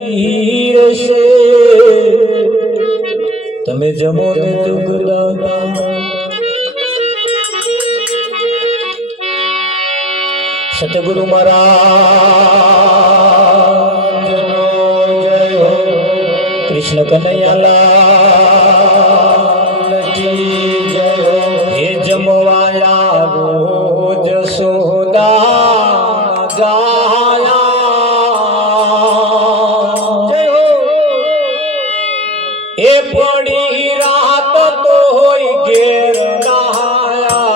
ઈરશે તમે જમો ને જુગદાતા સતગુરુ મહારાજનો જય હો કૃષ્ણ કનૈયાલાલ કી જય હો હે જમવાયા રોજ સોદા જાયા એ પડી રાત તો હોય ઘેર નહાયા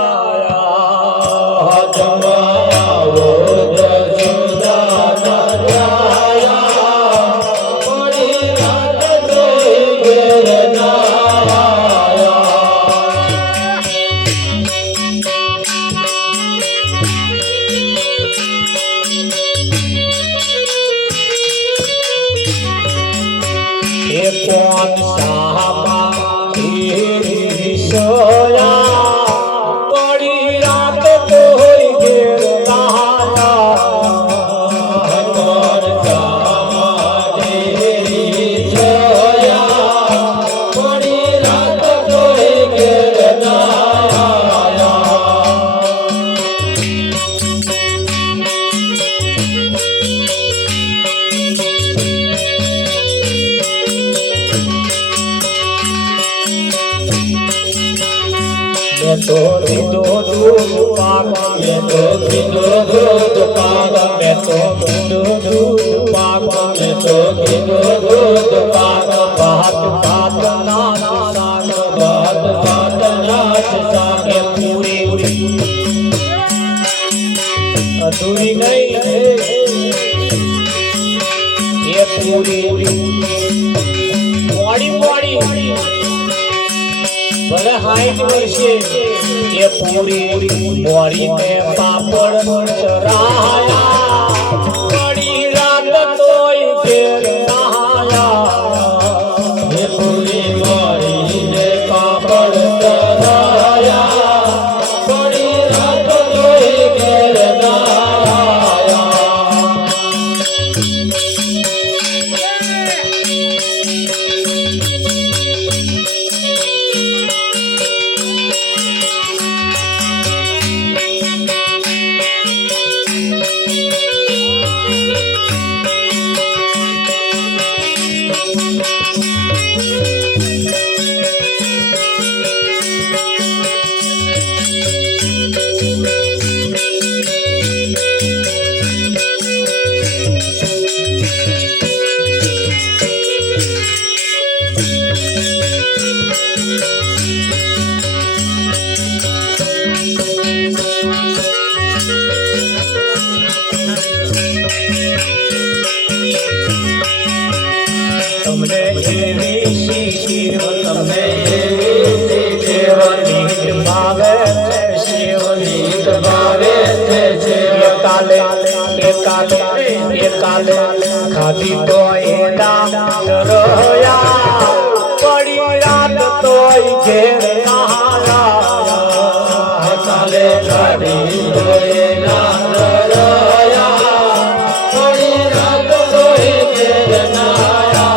જમાવો જસુદા નહાયા પડી રાત તો ઘેર નહાયા એ કોણ तो दिनो दूध पाग मैं तो दिनो दूध पाग मैं तो दिनो दूध पाग मैं तो दिनो दूध पाग बात बात नाच साग बात बात नाच साग पूरी अधूरी नहीं है ये पूरी बॉडी बॉडी भले हाइट वर्षे ये पूरी बोरी में पापड़ चराया बड़ी रात तोय घेर नहाया ये पूरी बोरी में पापड़ चराया बड़ी रात तोय घेर नहाया खादी तो रोया बड़ी रात तो घेर नहाया काले खादी तो रोया बड़ी रात तो घेर नहाया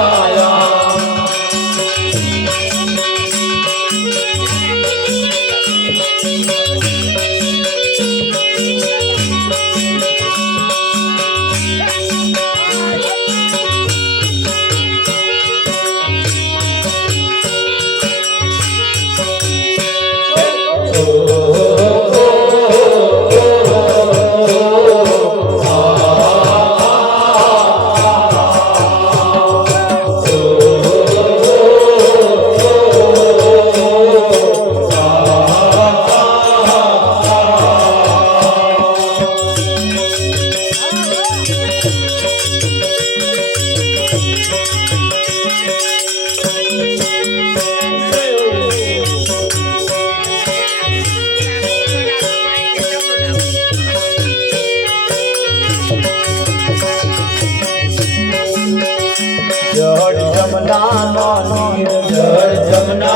जमुना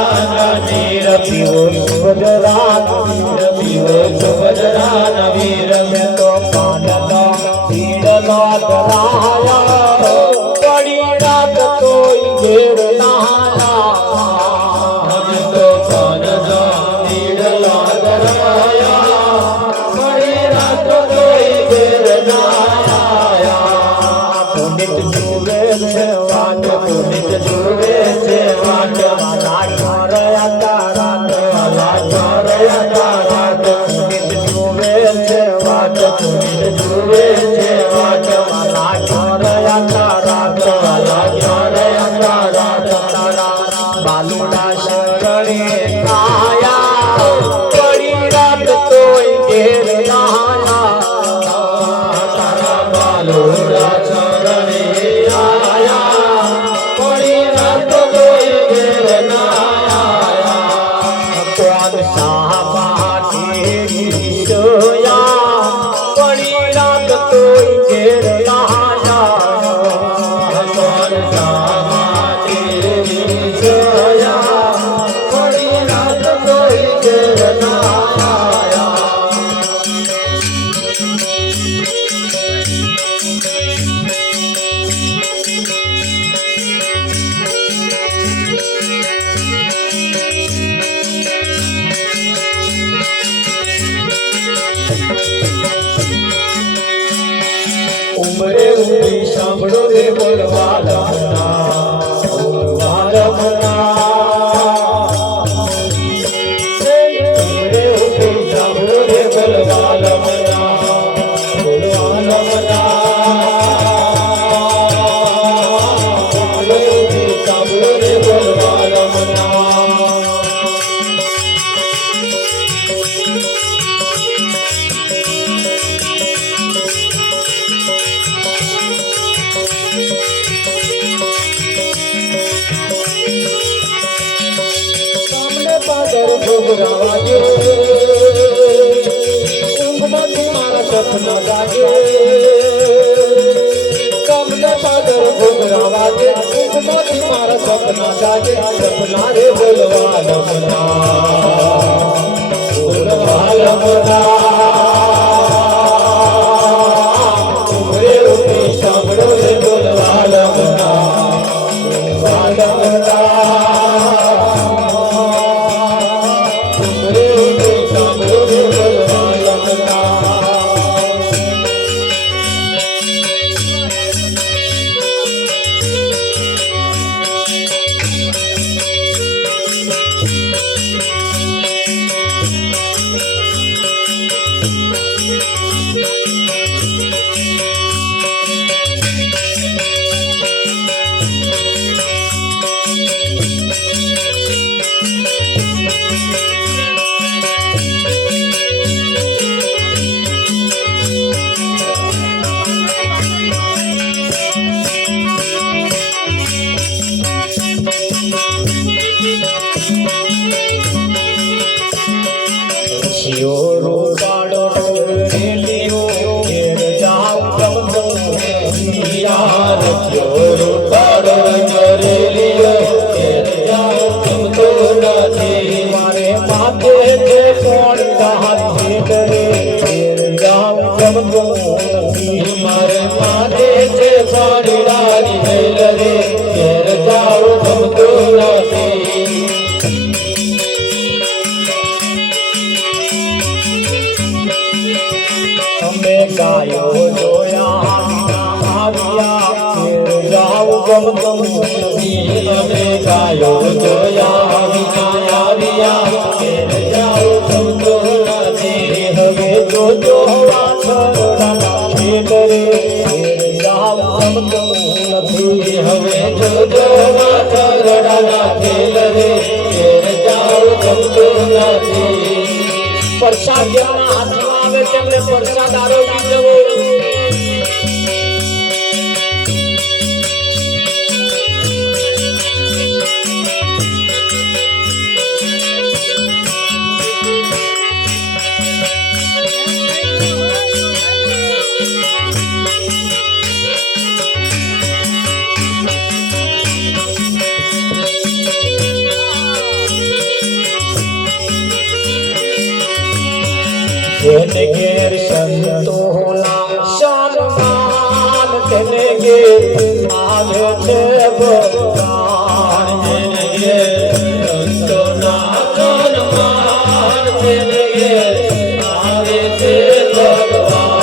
नीर पीओ सुभद्रा वीर में तो पान भीड़ दराया बड़ी જુએ છે વાટ પુનિત જુએ છે વાટ વાલા ચોરયા તારાત વાલા ચોરયા તારાત પુનિત જુએ છે વાટ પુનિત જુએ છે વાટ વાલા ચોરયા તારાત વાલા ચોરયા તારાત તારા બાલુડા શરણે આયા પડી રાત તોય ઘેર નાયા તારા બાલુડા શરણે આયા પડી રાત તોય ઘેર નાયા કોણ સામાટી સોયા પડી રાત તોય ઘેર નાયા કોણ સામાટી સોયા પડી રાત તોય ઘેર નાયા ઉમરે ઉમરી સાંભળો રે બોલવા લમના બોલવા લમના ઉમરે ઉમરી સાંભળો રે બોલવા લમના બોલવા લમના ઉમરે ઉમરી સાંભળો રે બોલવા લમના પાદર ભોગરાવા દે ઊંઘમાંથી મારા સપના જાગે કમને પાદર ભોગરાવા દે ઊંઘમાંથી મારા સપના જાગે સપના રે બોલવા લમના બોલવા લમના ઉમરે ઉમરે સાંભળો રે બોલવા લમના બોલવા લમના શિયોરો પાડો રેલીઓ ઘેર જાઉં ગમગમ યાર શિયોરો પાડો રેલીઓ ઘેર જાઉં ગમતો નથી મારે માથે છે કોણ હાથે કરે ઘેર જાઉં ગમગમ નથી મારે માથે છે પાડીડાની વેલ રે ઘેર જાઉં ગમતો નથી અમે ગાયો જોયા આવ્યા ઘેર જાઉં ગમગમ નથી અમે ગાયો જોયા આવ્યા ઘેર જાઉં ગમતો નથી હવે જોજો પાછળના ખેલ રે ઘેર જાઉં ગમગમ નથી હવે જોજો પાછળના ખેલ રે ઘેર જાઉં ગમતો નથી પ્રસાદ જેના હાથમાં આવે તેમને પ્રસાદ આરોગી જવો તેને ઘેર સંતોના સન્માન તેને ઘેર આવે છે ભગવાન તેને ઘેર સંતોના સન્માન તેને ઘેર આવે છે ભગવાન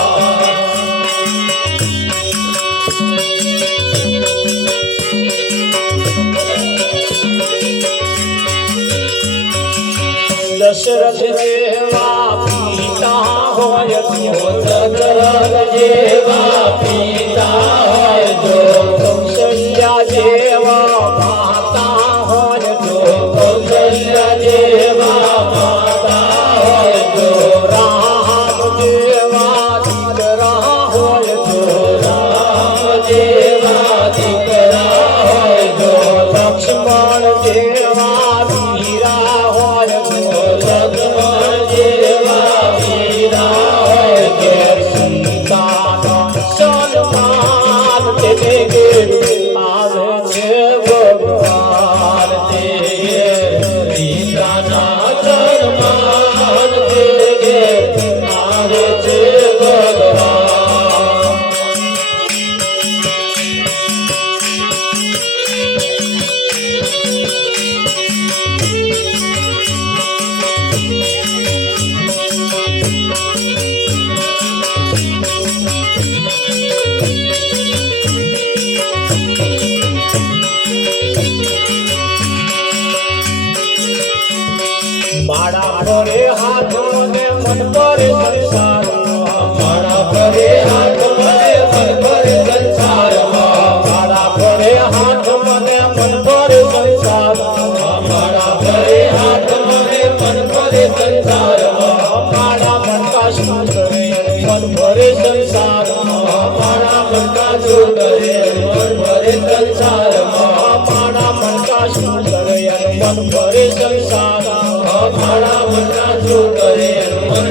દશરથ જેવા પિતા હોય જો દશરથ જેવા પિતા હોય જો કૌશલ્યા જેવા માતા હોય જો કૌશલ્યા જેવા માતા હોય જો રામ જેવા દીકરા હોય જો રામ જેવા દીકરા હોય જો લક્ષ્મણ જેવા વીરા હોય જો લક્ષ્મણ જેવા વીરા હોય ઘેર સીતાનો સન્માન તેને ઘેર આવે છે ભગવાન તે સીતાના સન્માન તે ઘેર આવે છે ભગવાન માળા ભરે હાથ ને મન ભરે સંસાર માળા ભરે હાથ મને મન ભરે સંસાર માળા ભરે હાથ મને મન ભરે સંસાર માળા ભરે હાથ મને મન ભરે સંસાર માળા મનકા શું કરે મન ભરે સંસાર માળા મનકા શું કરે મન ભરે સંસાર માળા મનકા શું કરે મન ભરે સંસાર મારા મનકા શું કરે મન